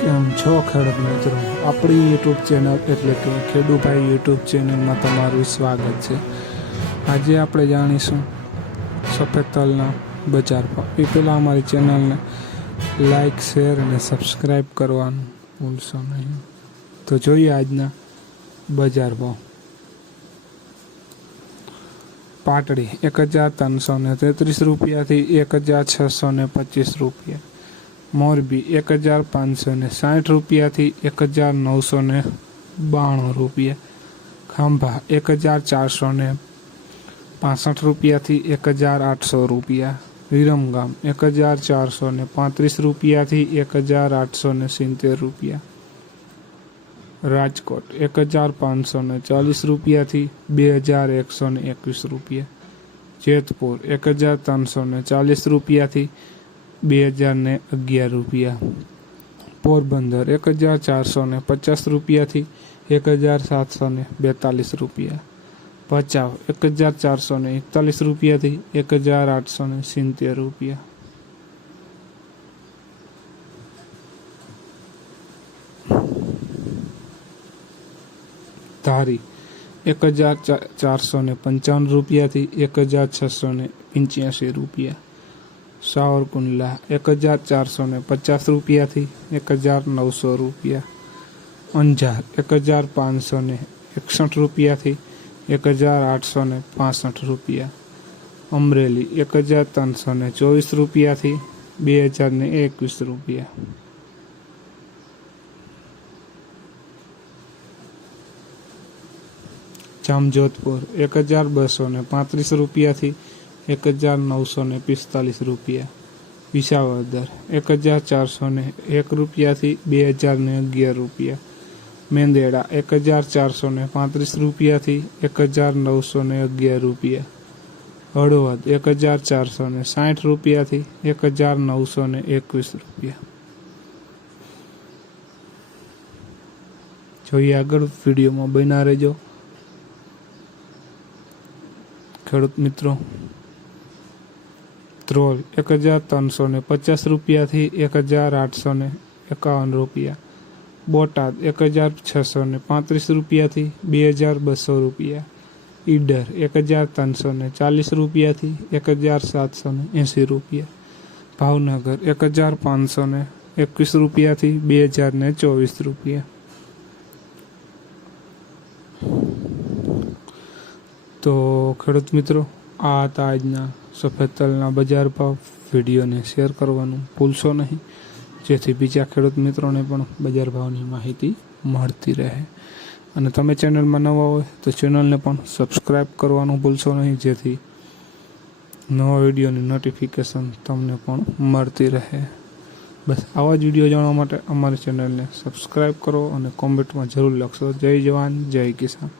કેમ છો ખેડૂત મિત્રો? આપણી યુટ્યુબ ચેનલ એટલે કે ખેડૂભાઈ યુટ્યુબ ચેનલમાં તમારું સ્વાગત છે. આજે આપણે જાણીશું સફેદ તલના બજાર ભાવ. એ પહેલાં અમારી ચેનલને લાઈક, શેર અને સબસ્ક્રાઈબ કરવાનું ભૂલશો નહીં. તો જોઈએ આજના બજાર ભાવ. પાટડી 1333 રૂપિયાથી 1625 રૂપિયા. મોરબી 1560 રૂપિયાથી 1992 રૂપિયા. ખાંભા 1465 રૂપિયાથી 1800 રૂપિયા. વિરમગામ 1435 રૂપિયાથી 1870 રૂપિયા. રાજકોટ 1540 રૂપિયાથી 2121 રૂપિયા. જેતપુર 1340 રૂપિયાથી 2011 રૂપિયા. પોરબંદર 1450 રૂપિયાથી 1742 રૂપિયા. ભચાઉ 1441 રૂપિયાથી 1870 રૂપિયા. ધારી 1455 રૂપિયાથી 1685 રૂપિયા. સાવરકુંડલા 1450 રૂપિયાથી 1900 રૂપિયા. અંજાર 1561 રૂપિયાથી 1865 રૂપિયા. અમરેલી 1324 રૂપિયાથી 2021 રૂપિયા. જામજોધપુર 1235 રૂપિયાથી 1945 રૂપિયા. વિસાવદર 1401 રૂપિયાથી 2011 રૂપિયા. મેંદેડા 1435 રૂપિયાથી 1911 રૂપિયા. હળવદ 1460 રૂપિયાથી 1921 રૂપિયા. જોઈએ આગળ વિડીયોમાં બન્યા રહેજો ખેડૂત મિત્રો. ધ્રોલ 1350 રૂપિયાથી 1851 રૂપિયા. બોટાદ 1635 રૂપિયાથી 2200 રૂપિયા. ઈડર 1340 રૂપિયાથી 1780 રૂપિયા. ભાવનગર 1521 રૂપિયાથી 2024 રૂપિયા. તો ખેડૂત મિત્રો, આ હતા આજના સફેદ તલના બજાર ભાવ. વિડીયોને શેર કરવાનું ભૂલશો નહીં, જેથી બીજા ખેડૂત મિત્રોને પણ બજાર ભાવની માહિતી મળતી રહે. અને તમે ચેનલમાં નવા હોય તો ચેનલને પણ સબસ્ક્રાઈબ કરવાનું ભૂલશો નહીં, જેથી નવા વિડીયોની નોટિફિકેશન તમને પણ મળતી રહે. બસ આવા જ વિડીયો જાણવા માટે અમારી ચેનલને સબસ્ક્રાઈબ કરો અને કોમેન્ટમાં જરૂર લખશો જય જવાન જય કિસાન.